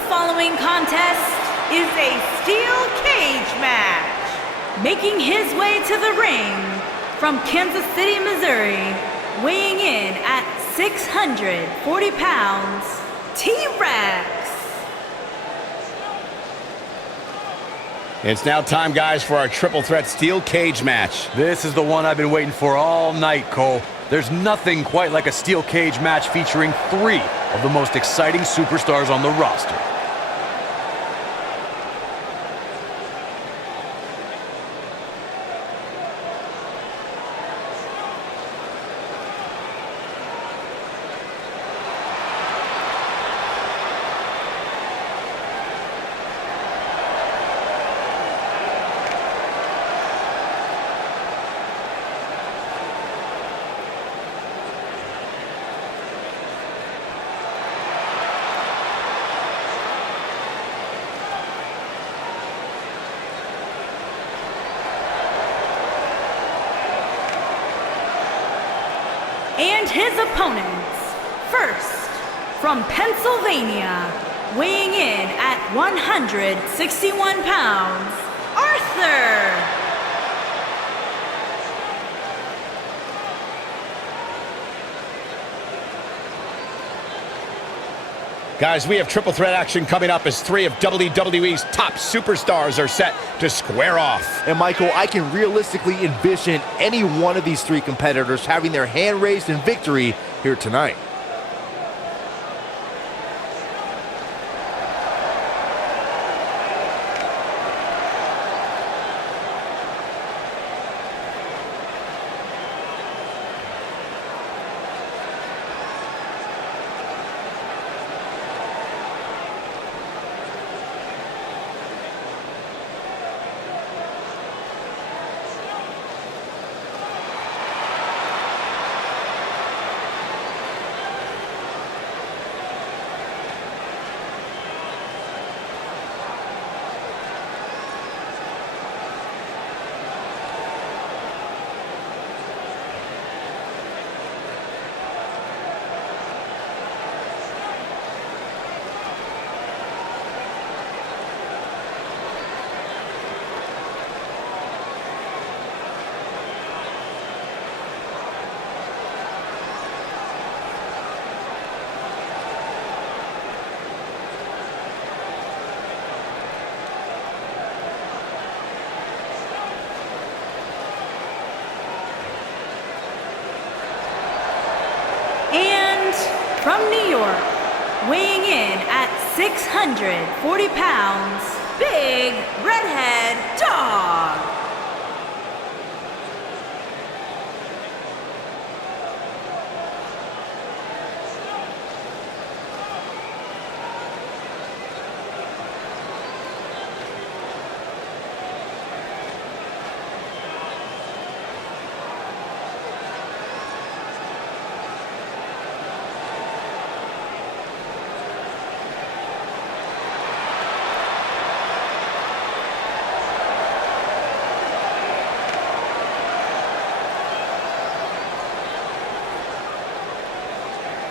The following contest is a steel cage match. Making his way to the ring from Kansas City, Missouri, weighing in at 640 pounds, T-Rex. It's now time, guys, for our triple threat steel cage match. This is the one I've been waiting for all night, Cole. There's nothing quite like a steel cage match featuring three of the most exciting superstars on the roster. And his opponents, first, from Pennsylvania, weighing in at 161 pounds, Arthur. Guys, we have triple threat action coming up as three of WWE's top superstars are set to square off. And Michael, I can realistically envision any one of these three competitors having their hand raised in victory here tonight. And from New York, weighing in at 640 pounds, Big Redhead Dog.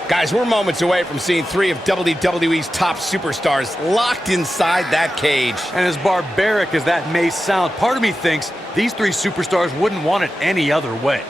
Guys, we're moments away from seeing three of WWE's top superstars locked inside that cage. And as barbaric as that may sound, part of me thinks these three superstars wouldn't want it any other way.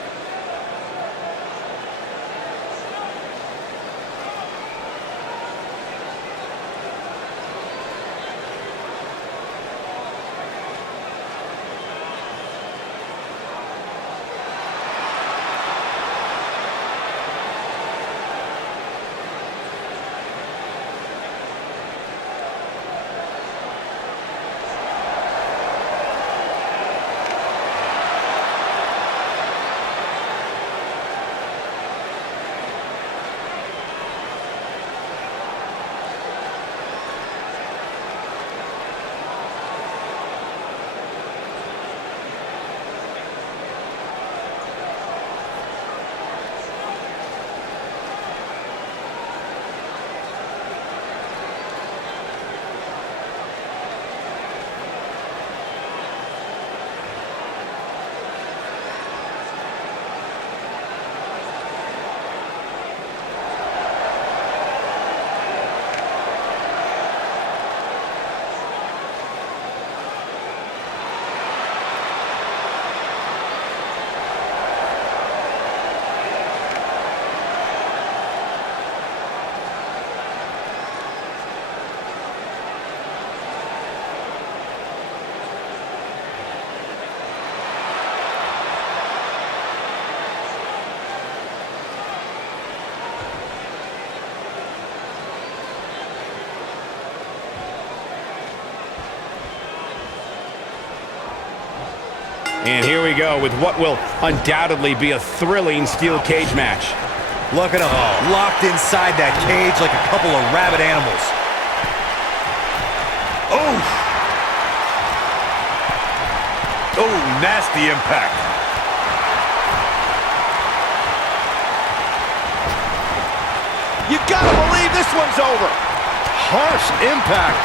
And here we go with what will undoubtedly be a thrilling steel cage match. Look at them, locked inside that cage like a couple of rabid animals. Oh! Oh, nasty impact. You gotta believe this one's over. Harsh impact.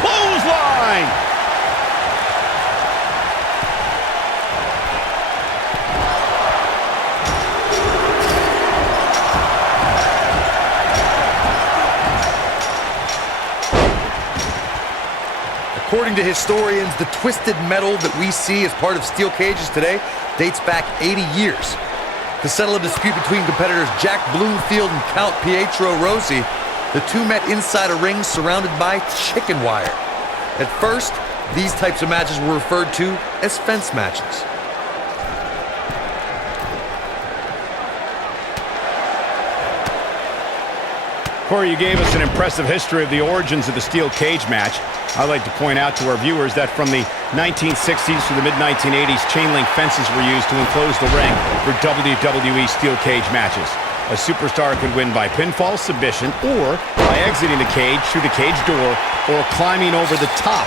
Clothesline! According to historians, the twisted metal that we see as part of steel cages today dates back 80 years. To settle a dispute between competitors Jack Bloomfield and Count Pietro Rossi, the two met inside a ring surrounded by chicken wire. At first, these types of matches were referred to as fence matches. Corey, you gave us an impressive history of the origins of the steel cage match. I'd like to point out to our viewers that from the 1960s to the mid-1980s, chain link fences were used to enclose the ring for WWE steel cage matches. A superstar could win by pinfall submission or by exiting the cage through the cage door or climbing over the top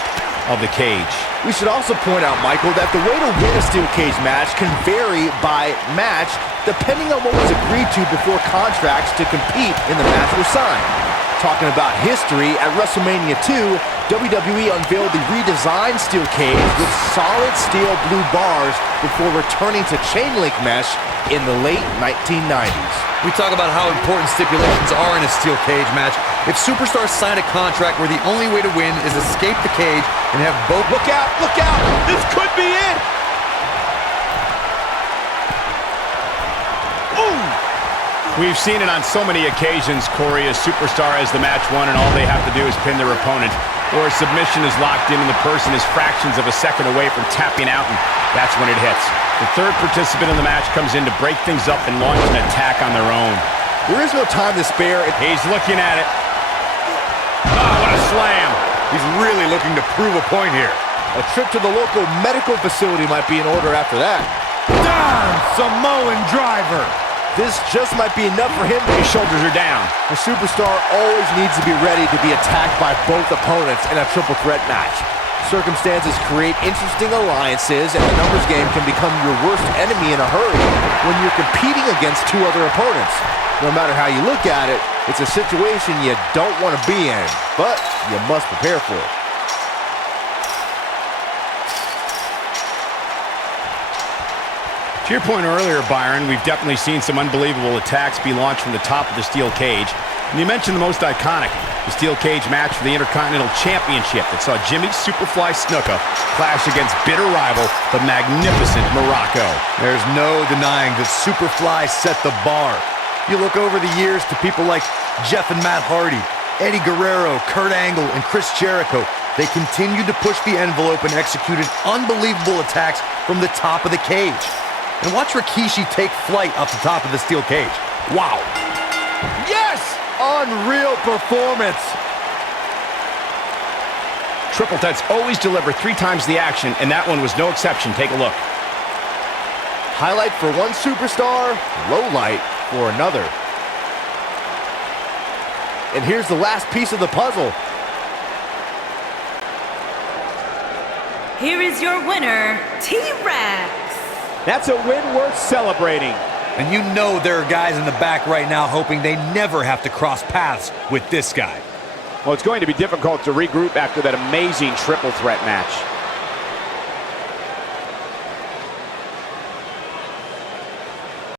of the cage. We should also point out, Michael, that the way to win a steel cage match can vary by match depending on what was agreed to before contracts to compete in the match were signed. Talking about history, at WrestleMania 2, WWE unveiled the redesigned steel cage with solid steel blue bars before returning to chain link mesh in the late 1990s. We talk about how important stipulations are in a steel cage match. If superstars sign a contract where the only way to win is escape the cage and have both... Look out! Look out! This could be it! Ooh! We've seen it on so many occasions, Corey. A superstar has the match won and all they have to do is pin their opponent. Or a submission is locked in and the person is fractions of a second away from tapping out, and that's when it hits. The third participant in the match comes in to break things up and launch an attack on their own. There is no time to spare. He's looking at it. Oh, what a slam. He's really looking to prove a point here. A trip to the local medical facility might be in order after that. Down, Samoan driver. This just might be enough for him. His shoulders are down. The superstar always needs to be ready to be attacked by both opponents in a triple threat match. Circumstances create interesting alliances, and the numbers game can become your worst enemy in a hurry when you're competing against two other opponents. No matter how you look at it, it's a situation you don't want to be in, but you must prepare for it. To your point earlier, Byron, we've definitely seen some unbelievable attacks be launched from the top of the steel cage. And you mentioned the most iconic, the steel cage match for the Intercontinental Championship that saw Jimmy Superfly Snuka clash against bitter rival, the magnificent Morocco. There's no denying that Superfly set the bar. You look over the years to people like Jeff and Matt Hardy, Eddie Guerrero, Kurt Angle, and Chris Jericho. They continued to push the envelope and executed unbelievable attacks from the top of the cage. And watch Rikishi take flight off the top of the steel cage. Wow. Yes! Unreal performance. Triple threats always deliver 3 times the action, and that one was no exception. Take a look. Highlight for one superstar, low light for another. And here's the last piece of the puzzle. Here is your winner, T-Rex. That's a win worth celebrating. And you know there are guys in the back right now hoping they never have to cross paths with this guy. Well, it's going to be difficult to regroup after that amazing triple threat match.